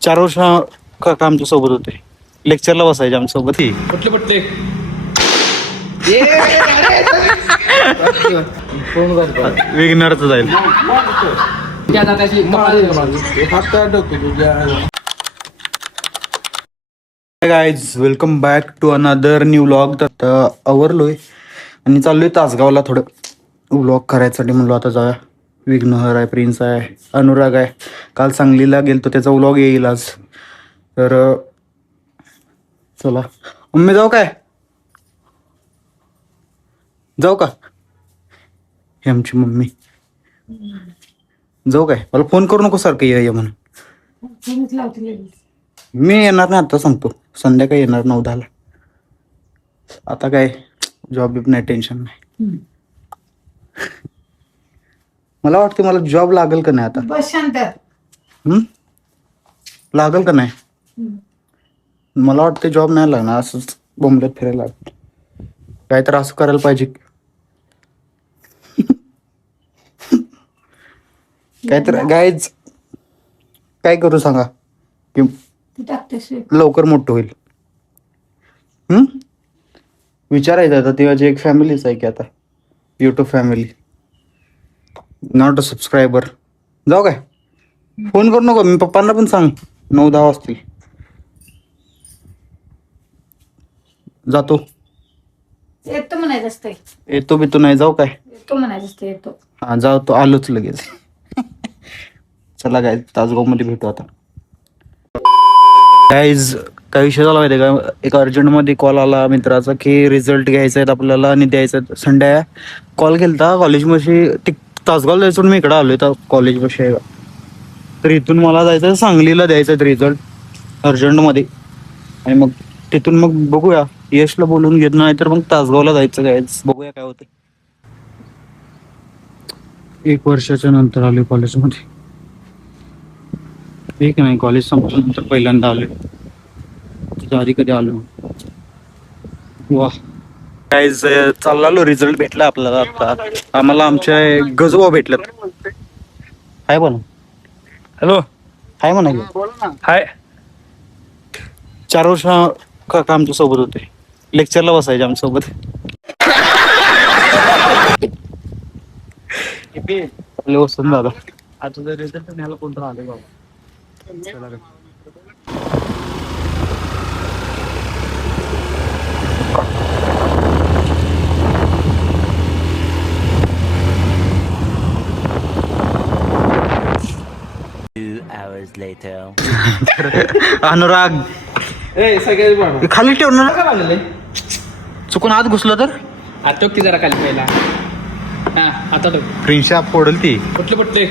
4 वर्ष काका आमच्या सोबत होते. लेक्चरला बसायचे आमच्या सोबत. कुठले कुठले विघ्नरच जाईल. Guys welcome back to another new vlog. तर आवरलोय आणि चाललोय तासगावला थोडं व्लॉग करायसाठी. म्हणलो आता जाऊया. विघ्नहर आहे, प्रिन्स आहे, अनुराग आहे. काल सांगलीला गेलतो, त्याचा व्लॉग येईल आज. तर चला मम्मी जाऊ काय? जाऊ का? हे आमची मम्मी. जाऊ काय? मला फोन करू नको सारखं ये म्हणून. मी येणार नाही, आता सांगतो. संध्याकाळी येणार 9-10ला. आता काय जॉब बिब नाही, टेन्शन नाही. मला वाटतं मला जॉब लागेल का नाही आता. बस शांत. लागेल का नाही? मला वाटतं जॉब नाही लागणार. असंच बोंबलत फिरायला लागतं. काय तर असं करायला पाहिजे. काय तर गाईज काय करू सांगा की लवकर मोठं होईल. विचारायचं आता. ती माझी एक फॅमिलीच आहे की आता. YouTube family, not a subscriber. जाऊ काय? फोन करू नको. मी पप्पांना पण सांग 9-10 वाजतील. जातो. येतो म्हणायचं असतंय. येतो बी तू नाही. जाऊ काय? येतो म्हणायचं असतं. येतो. हा जाऊ तो. आलोच लगेच. चला गाईज तासगाव मध्ये भेटू आता. गाईज काय विषय झाला माहिती आहे का? एक अर्जंटमध्ये कॉल आला मित्राचा की रिझल्ट घ्यायचा आहेत आपल्याला आणि द्यायचा आहे. संडे कॉल केलता कॉलेजमध्ये. ते तासगावला जायचं मी इकडं आलोय. तर कॉलेजपाशी आहे. तर इथून मला जायचं सांगलीला द्यायचं आहे रिझल्ट अर्जंटमध्ये. आणि मग तिथून मग बघूया. यशला बोलून घेत नाही तर मग तासगावला जायचं. गाईज बघूया काय होतं. 1 वर्षाच्या नंतर आलोय कॉलेजमध्ये. ठीक नाही, कॉलेज संपल्यानंतर पहिल्यांदा आलोय. त्याच्या आधी कधी आलो. वा गाईज चाललो. रिझल्ट भेटला आपल्याला. आता आम्हाला आमच्या गजोबा भेटल्यात. हाय बोला. हॅलो हाय म्हणा. हाय. 4 वर्ष काका आमच्या सोबत होते. लेक्चरला बसायचे आमच्या सोबत. वसंत दादा. आता जर रिझल्ट न्यायला कोणतं आले बाबा. अनुराग खाली ठेवणार. चुकून आत घुसलं तर आता की जरा खाली पहिला. हा आता टोक. प्रिन्शा फोडल ती. कुठले कुठले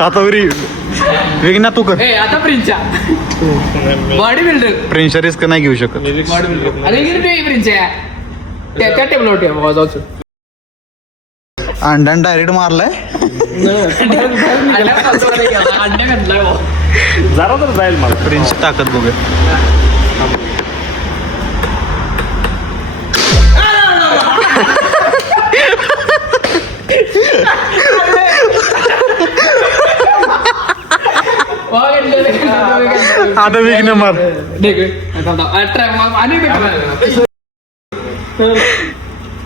आता वेगना तू कर. आता प्रिन्सच्या बॉडी बिल्डर. प्रिन्शा रिस्क नाही घेऊ शकत. Body builder. अरे प्रिन्सच्या त्या टेबलवर ठेवा जाऊ. अंड्यान डायरेक्ट मारलाय. जरा तर जाईल मला. प्रिन्स ताकद बघूया. आता विघ्न मार.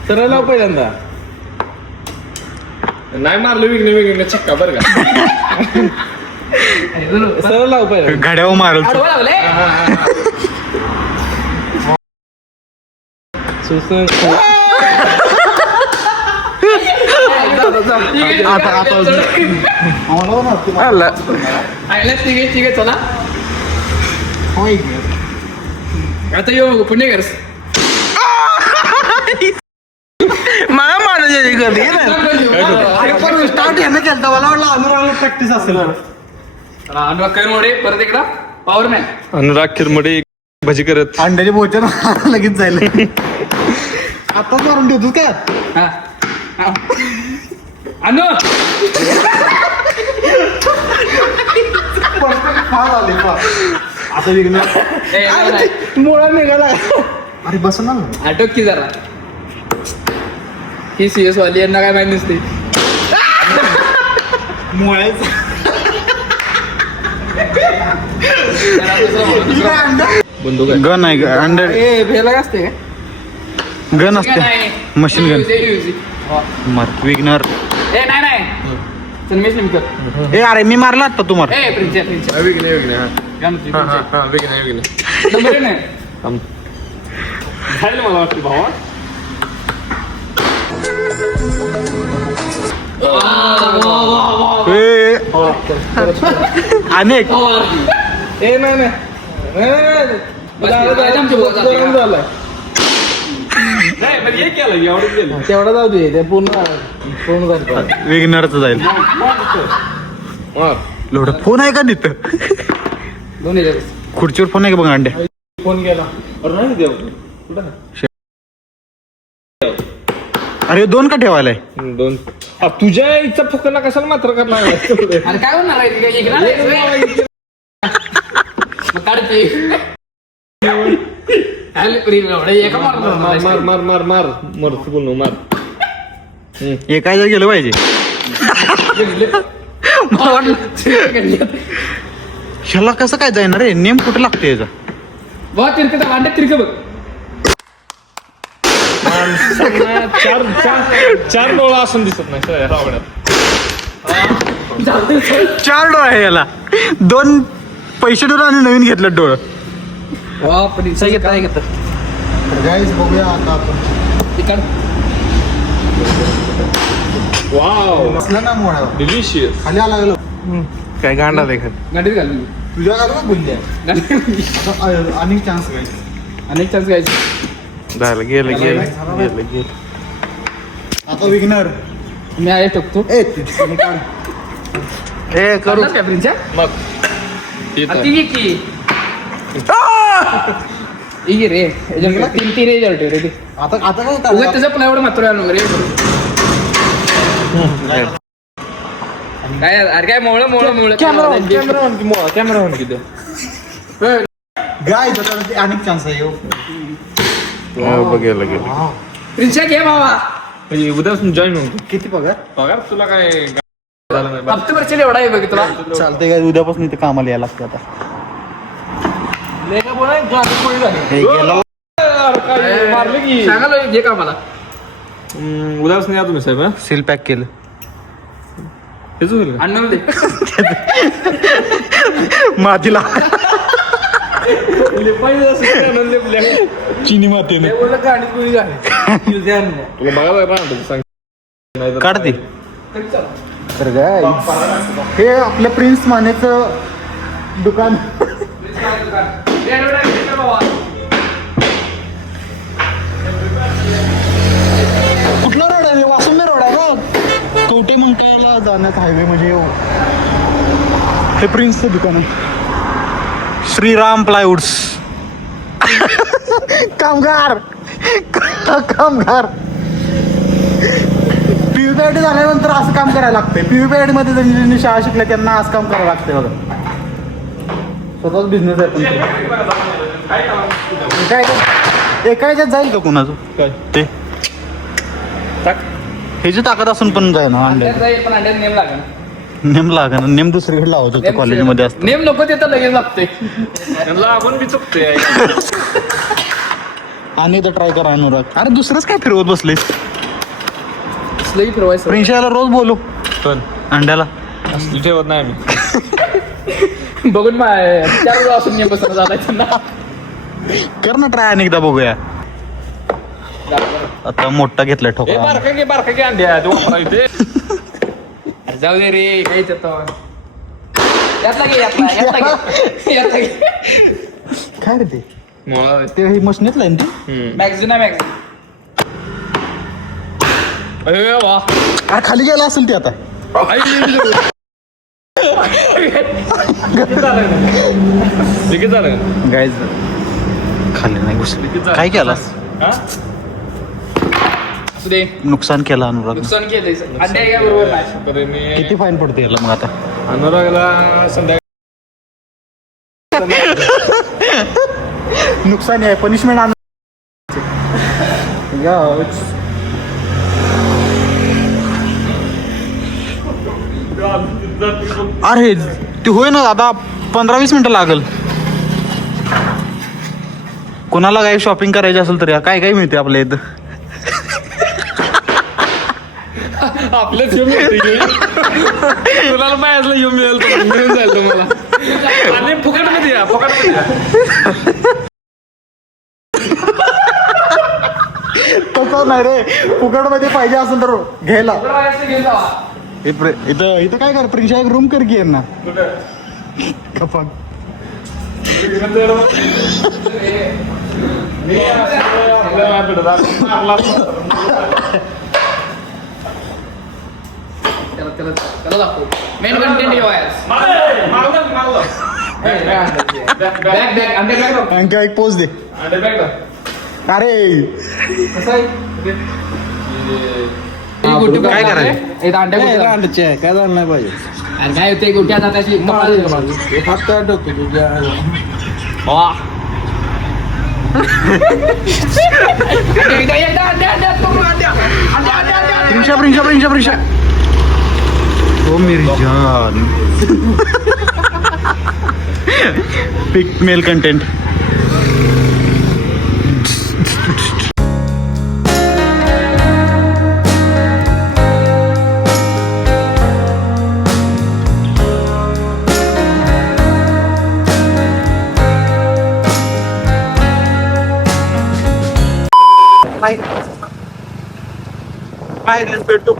सरळ लाव पहिल्यांदा. नाही मारलं विघ्न छक्का बरं का. सरळ लाव पहिल्यांदा. घड्यावर मारल. ठीक आहे चला. आता येऊ पुणे कर. मला मारायची कधी स्टार्ट यानं केलं. मला वाटलं अनुरागला प्रॅक्टिस असेल. अनुराग किरमोडे परत एकदा पॉवरमॅन. अनुराग किरमडे भजी करत. अंड्याचे भोजन लगेच जायला. आता मारून देतो काय? अनु आता विघ्न मुळा निघाला. अरे बस ना. आटोक की जरा. ही सीएस वाली यांना काय माहिती नसते. बंदूक आहे. गन आहे अंडर भेला असते गन असते मशीन गन मार विग्नर ए अरे मी मारला आता तुम्हाला मला वाटते भावा अनेक ए नाही तेवढा जाऊ दे ते पूर्ण विग्नरच जाईल लोड फोन आहे का तिथं दोन्ही खुर्चीवर फोन आहे का बघा अंड्या फोन केला नाही देव कुठं अरे दोन का ठेवायलाय दोन तुझ्या इच्छा फुकला कशाला मात्र करणार अरे काय होणार आहे काढते एका मार मार मार मार मर चुकून मार हे काय जर गेलं पाहिजे ह्याला कसं काय जाईना रे नेम कुठं लागते याचा बघ तिरकं वांड्यात तिरकं बघ चार डोळा असून दिसत नाही चार डोळ आहे याला दोन पैसे डोळं आणि नवीन घेतलं डोळं बघूया आता आपण वाव असलं ना मोळ्यावर डिलिशियस खाली आला गेलो काय गांडा देखा गाडीत घालून तुझ्या गाडीवर बोलल्या गाडीत आणि चान्स काय अनेक चान्स घ्यायचे झालं गेलं गेलं गेलं गेलं आता विग्नर मी आहे टोकतो ए तिथे काढ ए करू काय प्रिन्सच्या मग ती की इगे रे तीन तीन रिझल्ट रे ते आता आता काय उगाच काढलं? त्याचं प्लायवूड मात्र आलो रे काय अरे काय मोळ कॅमेरा ऑन किती गाय आता ते अनेक चान्स आहे गेलं गेलं प्रिन्सच्या घे बाबा म्हणजे उद्यापासून जॉईन होतो किती पगार पगार तुला काय झालं नाही हप्ते वर्षाला एवढा आहे बघ तुला चालतंय काय उद्यापासून इथे कामाला यायला लागतं आता हे गेला मारलं की सांगालो घे का मला उद्यापासून या तुम्ही साहेब सील पॅक केलं हेच होईल का अण्णा दे मातीला चिनी मातीने बोललं गाडी कुणी झाली तुला बघायला राहणार सांग काढते तर काय हे आपलं प्रिन्स मानेचं दुकान कुठला रोड आहे वासुंबे रोड आहे बघ कवटे मंकाळला जाण्याचा हायवे म्हणजे हे प्रिन्सचं दुकान आहे श्रीराम प्लायवुड्स कामगार कामगार पीयूपीआयटी झाल्यानंतर असं काम करायला लागतंय पीयूपीआयटी मध्ये ज्यांनी शाळा शिकल्या त्यांना असं काम करायला लागतंय बघा स्वतःच बिझनेस आहे पण काय एका ह्याच्यात जाईल का कुणाचं काय ते ह्याची ताकद असून पण जाय ना अंड्या पण अंड्यात नेम लागेल नेम लागा ना नेम दुसरीकडे लावत होतं कॉलेजमध्ये असतं नेम नको तिथं लगेच लागते त्यांना आपण बी चुकतोय आणि एकदा ट्राय करा अनुराग अरे दुसरंच काय फिरवत बसले लई फिरवायचं प्रिन्शियाला रोज बोलू पण अंड्याला असली ठेवत नाही आम्ही बघून चार वेळा असून नेम बसणं झालाय त्यांना कर ना ट्राय अनेकदा बघूया आता मोठा घेतलाय ए ठोकळा बारका घे अंड्या तू वापरा इथे अरे जाऊ दे रे काहीच येतं यातला घे यातला घे काय रे ते मोळा ते ही मशनीतला आहे ना ती मॅगझिन आहे मॅगझिन अरे वा अरे खाली गेला असेल ते आता लगेच झालं गायज खाली नाही घुसली काय केलास दे नुकसान केलं अनुराग नुकसान केलंय अंड्या काय बरोबर नाही तर मी किती फाईन पडते याला मग आता अनुरागला संध्याकाळी नुकसान आहे पनिशमेंट आण अरे ते होय ना आता 15-20 मिनिटं लागल. कोणाला काही शॉपिंग करायची असेल तर या काय काय मिळते आपल्या इथं. आपलंच येऊन तुला पाहिजे येऊन मिळून जाईल तुम्हाला आणि फुकटमध्ये या फुकटमध्ये या. तसं नाही रे, फुकट मध्ये पाहिजे असेल तर घ्यायला. इथं इथं काय कर, प्रिन्शा एक रूम कर की ना कपाट. त्याला दाखव मेन कंटेंट बॅग आणखी एक पोच दे. अरे काय करायचं? अंड्याचे काय झालं नाही पाहिजे. अरे काय होते गोट्या जाताशी हात काय डोकं तुझ्या प्रिन्शा प्रिन्शा प्रिन्शा प्रिन्शा ओ मेरी जान. Pick mail content. Hi, let's go to